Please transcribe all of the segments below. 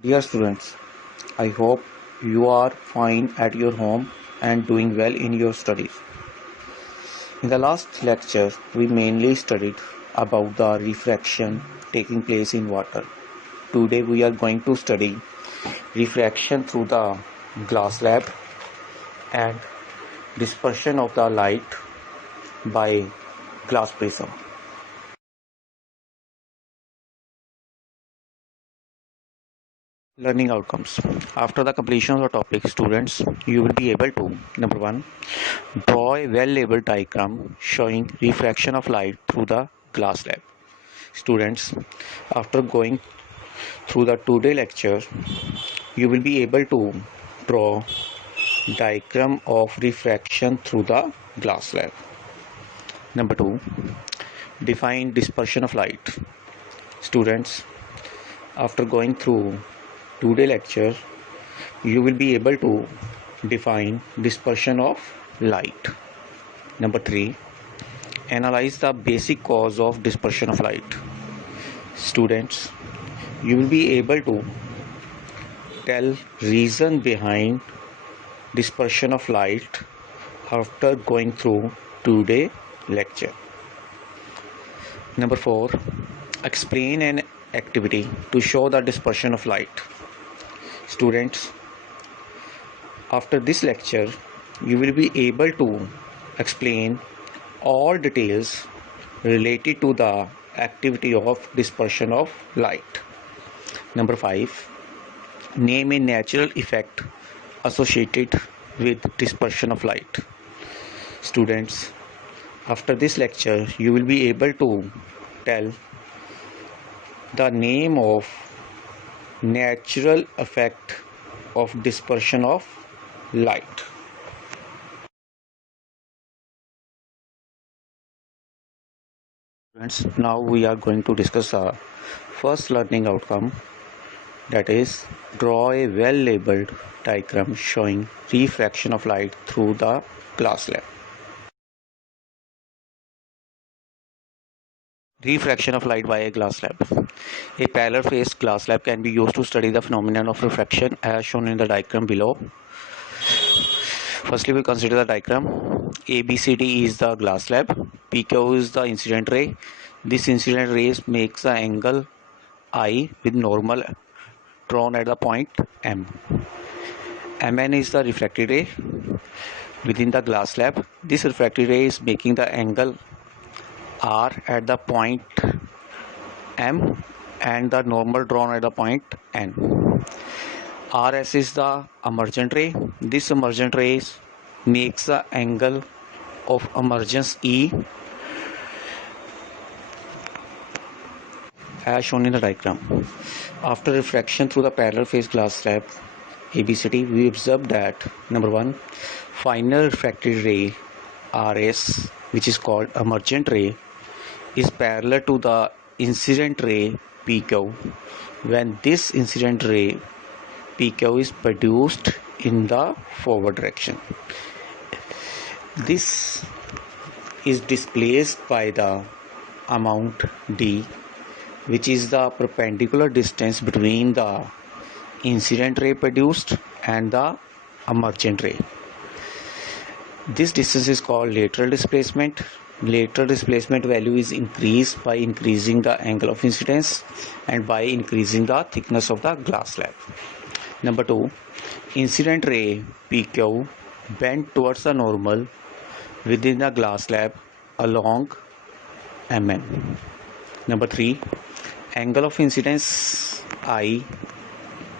Dear students, I hope you are fine at your home and doing well in your studies. In the last lecture, we mainly studied about the refraction taking place in water. Today we are going to study refraction through the glass slab and dispersion of the light by glass prism. Learning outcomes. After the completion of the topic, students, you will be able to, number one, draw a well-labeled diagram showing refraction of light through the glass slab. Students, after going through the two-day lecture, you will be able to draw diagram of refraction through the glass slab. Number two, define dispersion of light. Students, after going through two-day lecture, you will be able to define dispersion of light. Number three, analyze the basic cause of dispersion of light. Students, you will be able to tell reason behind dispersion of light after going through two-day lecture. Number four, explain an activity to show the dispersion of light. Students, after this lecture, you will be able to explain all details related to the activity of dispersion of light. Number five, name a natural effect associated with dispersion of light. Students, after this lecture, you will be able to tell the name of natural effect of dispersion of light. Friends, now we are going to discuss our first learning outcome, that is, draw a well-labeled diagram showing refraction of light through the glass slab. Refraction of light by a glass slab. A parallel faced glass slab can be used to study the phenomenon of refraction as shown in the diagram below. Firstly, we consider the diagram. ABCD is the glass slab. PQ is the incident ray. This incident rays makes the angle I with normal drawn at the point M. MN is the refracted ray within the glass slab. This refracted ray is making the angle R at the point M and the normal drawn at the point N. RS is the emergent ray. This emergent ray makes the angle of emergence E as shown in the diagram. After refraction through the parallel phase glass slab ABCD, we observe that number one, final refracted ray RS, which is called emergent ray, is parallel to the incident ray PQ when this incident ray PQ is produced in the forward direction. This is displaced by the amount D, which is the perpendicular distance between the incident ray produced and the emergent ray. This distance is called lateral displacement. Lateral displacement value is increased by increasing the angle of incidence and by increasing the thickness of the glass slab. Number two, incident ray PQ bent towards the normal within the glass slab along MN. Number three, angle of incidence I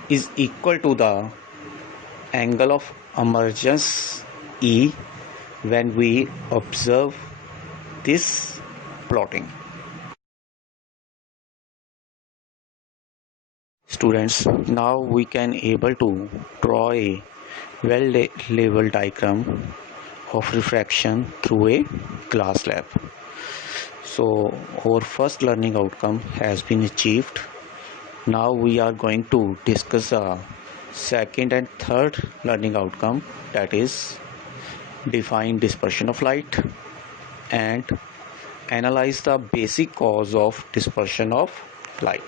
is equal to the angle of emergence E when we observe this plotting. Students, now we can able to draw a well-labeled diagram of refraction through a glass slab. So our first learning outcome has been achieved. Now we are going to discuss a second and third learning outcome, that is, define dispersion of light and analyze the basic cause of dispersion of light.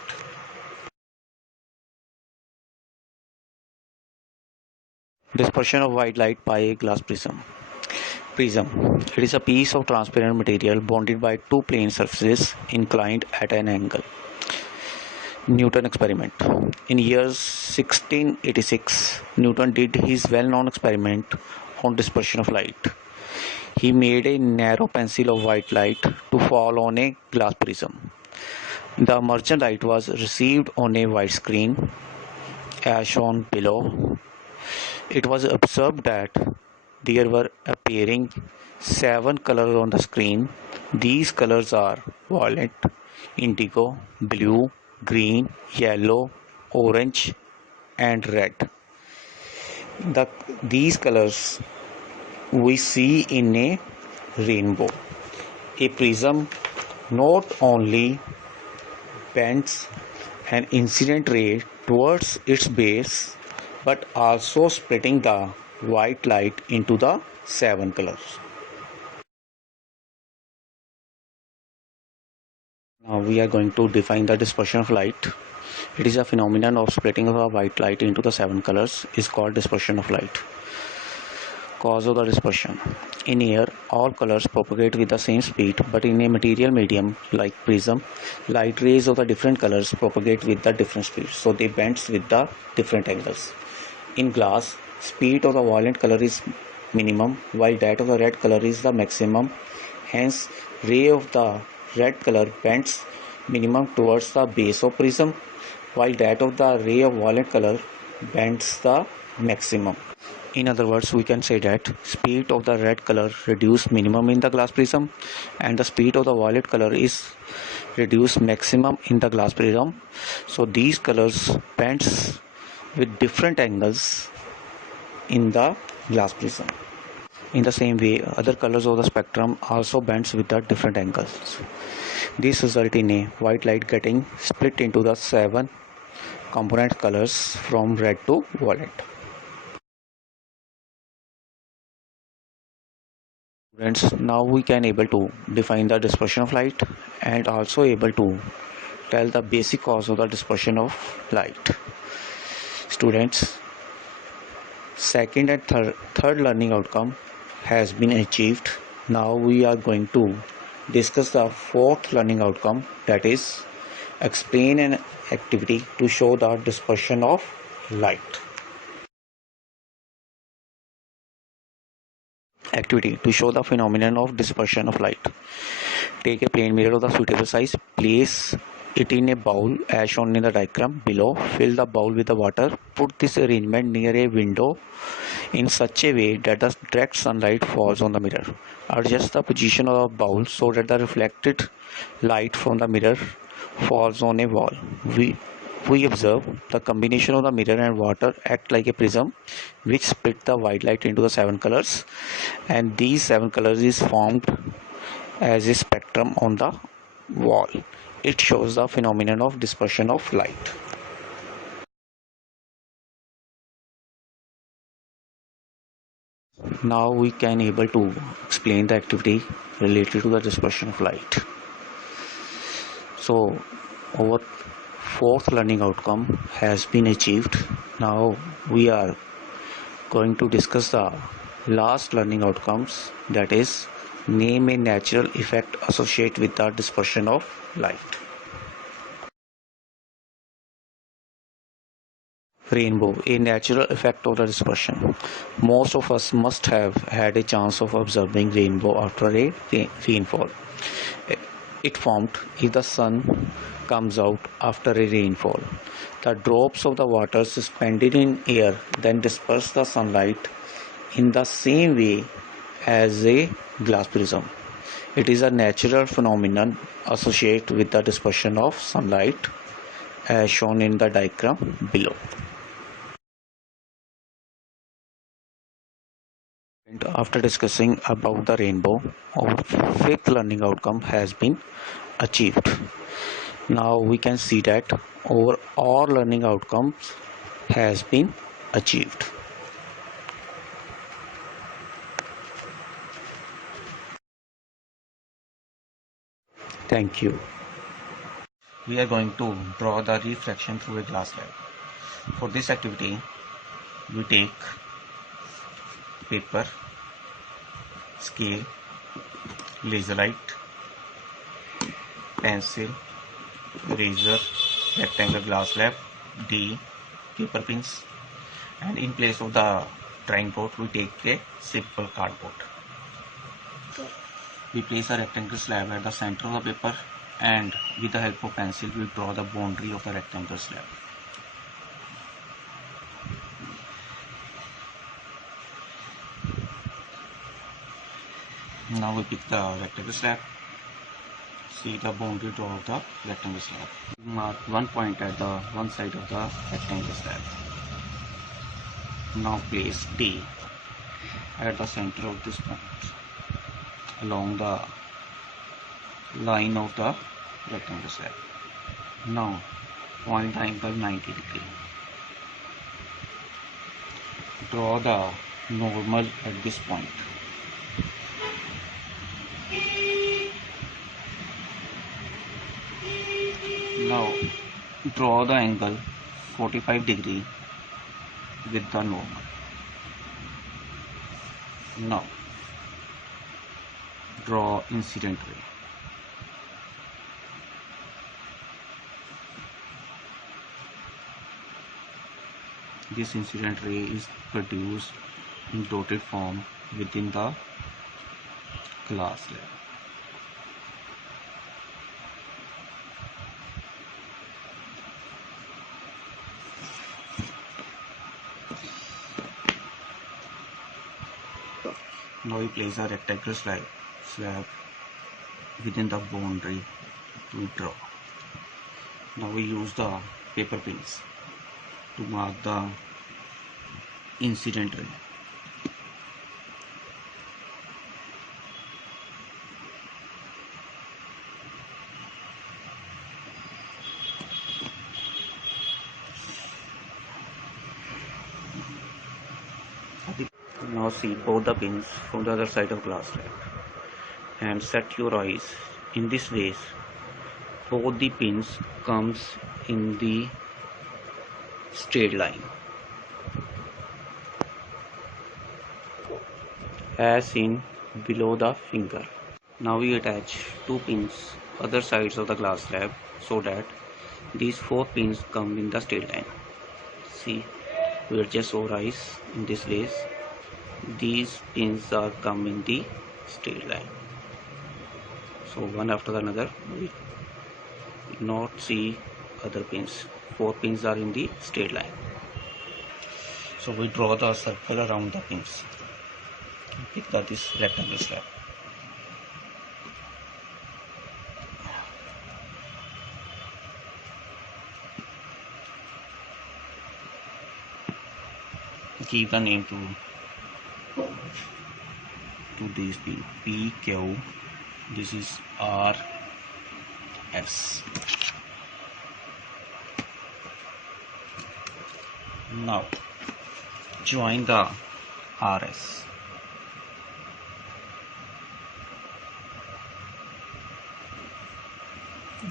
Dispersion of white light by a glass prism. Prism. It is a piece of transparent material bonded by two plane surfaces inclined at an angle. Newton experiment. In year 1686, Newton did his well-known experiment on dispersion of light. He made a narrow pencil of white light to fall on a glass prism. The emergent light was received on a white screen, as shown below. It was observed that there were appearing 7 colors on the screen. These colors are violet, indigo, blue, green, yellow, orange, and red. These colors we see in a rainbow. A prism not only bends an incident ray towards its base but also splitting the white light into the 7 colors. Now we are going to define the dispersion of light. It is a phenomenon of splitting of a white light into the 7 colors is called dispersion of light. Cause of the dispersion. In air, all colors propagate with the same speed, but in a material medium like prism, light rays of the different colors propagate with the different speeds, so they bend with the different angles. In glass, speed of the violet color is minimum, while that of the red color is the maximum. Hence, ray of the red color bends minimum towards the base of prism, while that of the ray of violet color bends the maximum. In other words, we can say that speed of the red color reduced minimum in the glass prism, and the speed of the violet color is reduced maximum in the glass prism. So these colors bends with different angles in the glass prism. In the same way, other colors of the spectrum also bends with the different angles. This results in a white light getting split into the 7 component colors from red to violet. Students, now we can able to define the dispersion of light and also able to tell the basic cause of the dispersion of light. Students, second and third learning outcome has been achieved. Now we are going to discuss the fourth learning outcome, that is explain an activity to show the dispersion of light. Activity to show the phenomenon of dispersion of light. Take a plane mirror of the suitable size, place it in a bowl as shown in the diagram below. Fill the bowl with the water. Put this arrangement near a window in such a way that the direct sunlight falls on the mirror. Adjust the position of the bowl so that the reflected light from the mirror falls on a wall. We observe the combination of the mirror and water act like a prism which split the white light into the 7 colors, and these 7 colors is formed as a spectrum on the wall. It shows the phenomenon of dispersion of light. Now we can able to explain the activity related to the dispersion of light. So our fourth learning outcome has been achieved. Now we are going to discuss the last learning outcomes, that is name a natural effect associated with the dispersion of light. Rainbow, a natural effect of the dispersion. Most of us must have had a chance of observing rainbow after a rainfall. It formed if the sun comes out after a rainfall. The drops of the water suspended in air then disperse the sunlight in the same way as a glass prism. It is a natural phenomenon associated with the dispersion of sunlight as shown in the diagram below. And after discussing about the rainbow, our fifth learning outcome has been achieved. Now we can see that our all learning outcomes has been achieved. Thank you. We are going to draw the reflection through a glass slab. For this activity, we take paper, scale, laser light, pencil, eraser, rectangle glass slab, D, paper pins, and in place of the drawing board we take a simple cardboard. We place a rectangle slab at the center of the paper, and with the help of pencil we draw the boundary of the rectangle slab. Now we pick the rectangle slab. See the boundary draw of the rectangle slab. Mark one point at the one side of the rectangle slab. Now place D at the center of this point along the line of the rectangle slab. Now point the angle 90 degree. Draw the normal at this point. Now draw the angle 45 degree with the normal. Now draw incident ray. This incident ray is produced in dotted form within the glass slab. Now we place a rectangle slab within the boundary to draw. Now we use the paper pins to mark the incident ray. Now see both the pins from the other side of glass slab and set your eyes in this way. Both the pins comes in the straight line as seen below the finger. Now we attach two pins other sides of the glass slab so that these four pins come in the straight line. See, we adjust our eyes in this way. These pins are come in the straight line. So one after another, we not see other pins. Four pins are in the straight line. So we draw the circle around the pins. Pick this rectangle slab. Give the name to these pins. P, Q. This is R, S. Now join the RS.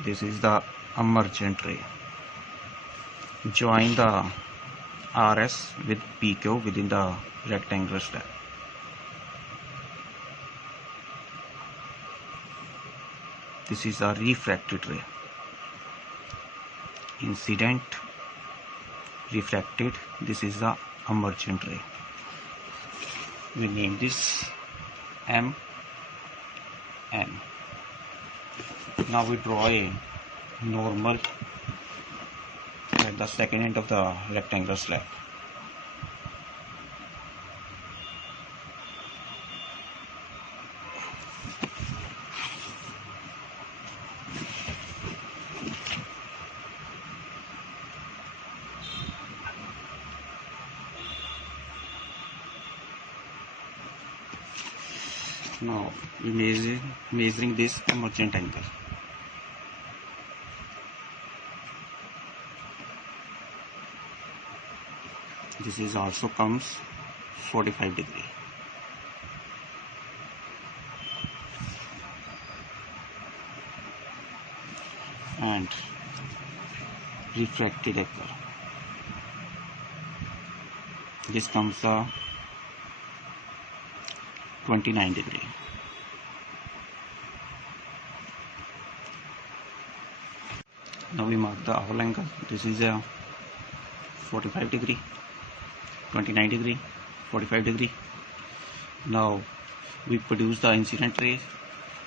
This is the emergent ray. Join the RS with PQ within the rectangular slab. This is a refracted ray. Incident, refracted. This is the emergent ray. We name this M, N. Now we draw a normal at the second end of the rectangular slab. Now we measuring this emergent angle. This is also comes 45 degree. And refracted angle. This comes 29 degree. Now we mark the owl angle. This is a 45 degree, 29 degree, 45 degree. Now we produce the incident ray.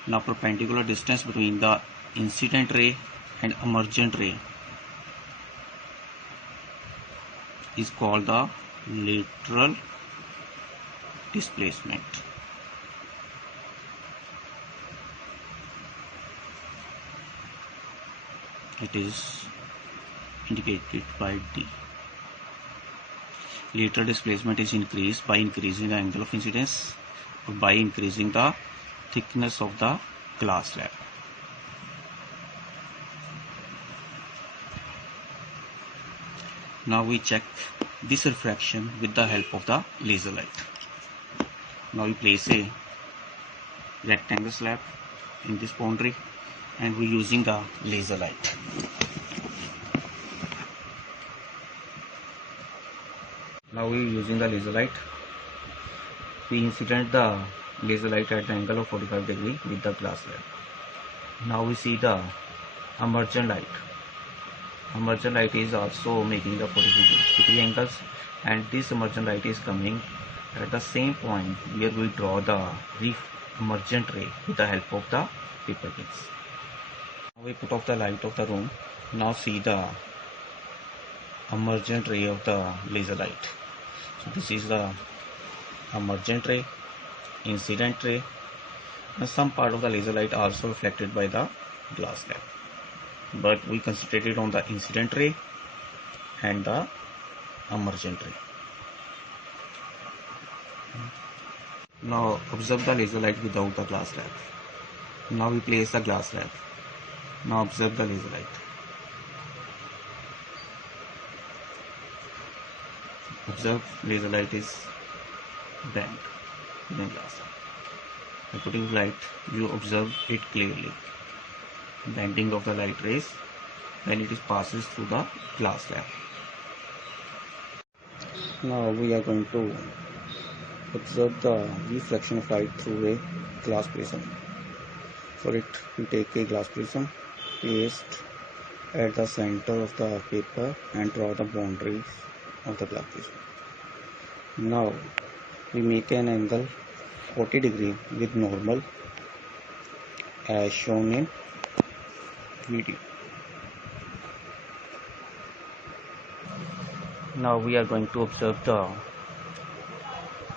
Now perpendicular distance between the incident ray and emergent ray is called the lateral displacement. It is indicated by D. Lateral displacement is increased by increasing the angle of incidence or by increasing the thickness of the glass slab. Now we check this refraction with the help of the laser light. Now we place a rectangle slab in this boundary and we're using the laser light. Now we're using the laser light. We incident the laser light at the angle of 45 degree with the glass slab. Now we see the emergent light. Emergent light is also making the 45 degree angles, and this emergent light is coming at the same point where we draw the emergent ray with the help of the paper pins. Now we put off the light of the room. Now see the emergent ray of the laser light. So this is the emergent ray, incident ray, and some part of the laser light also reflected by the glass slab. But we concentrated on the incident ray and the emergent ray. Now observe the laser light without the glass slab. Now we place the glass slab. Now observe the laser light. Observe laser light is bent in the glass slab. By putting light, you observe it clearly. Bending of the light rays when it passes through the glass slab. Now we are going to observe the reflection of light through a glass prism. For it, we take a glass prism placed at the center of the paper and draw the boundaries of the glass prism. Now we make an angle 40 degree with normal as shown in video. Now we are going to observe the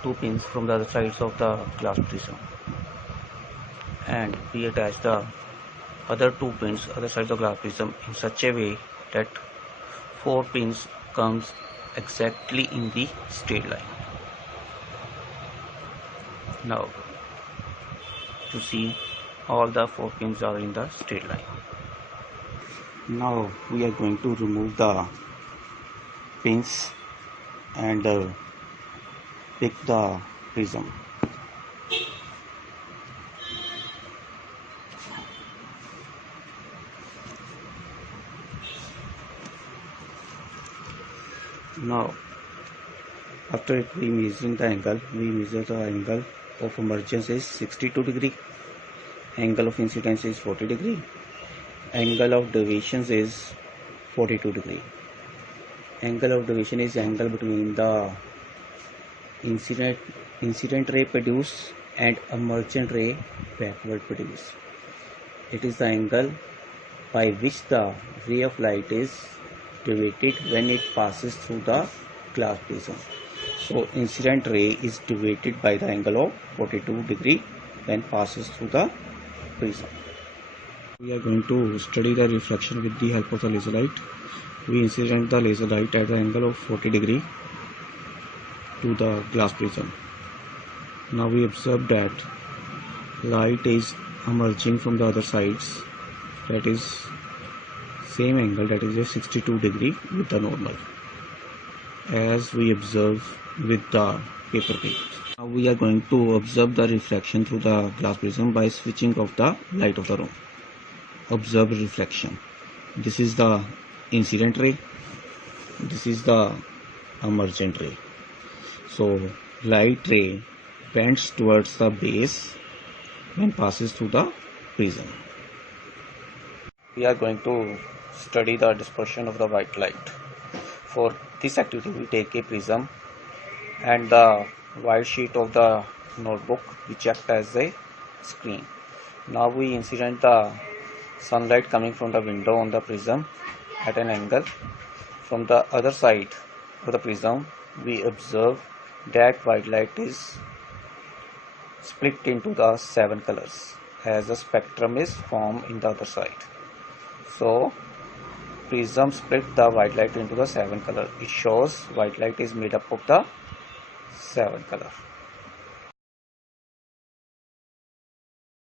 two pins from the other sides of the glass prism, and we attach the other two pins other sides of the glass prism in such a way that four pins comes exactly in the straight line. Now to see, all the four pins are in the straight line. Now we are going to remove the pins and pick the prism. Now after we measuring the angle, we measure the angle of emergence is 62 degree, angle of incidence is 40 degree, angle of deviation is 42 degree. Angle of deviation is angle between the incident ray produced and emergent ray backward produced. It is the angle by which the ray of light is deviated when it passes through the glass prism. So incident ray is deviated by the angle of 42 degree when passes through the prism. We are going to study the reflection with the help of the laser light. We incident the laser light at the angle of 40 degree to the glass prism. Now we observe that light is emerging from the other sides, that is same angle, that is a 62 degree with the normal, as we observe with the paper plate. Now we are going to observe the reflection through the glass prism by switching off the light of the room. Observe reflection. This is the incident ray, this is the emergent ray. So light ray bends towards the base when passes through the prism. We are going to study the dispersion of the white light. For this activity, we take a prism and the white sheet of the notebook which act as a screen. Now we incident the sunlight coming from the window on the prism at an angle. From the other side of the prism, we observe that white light is split into the 7 colors as a spectrum is formed in the other side. So prism split the white light into the 7 color. It shows white light is made up of the 7 color.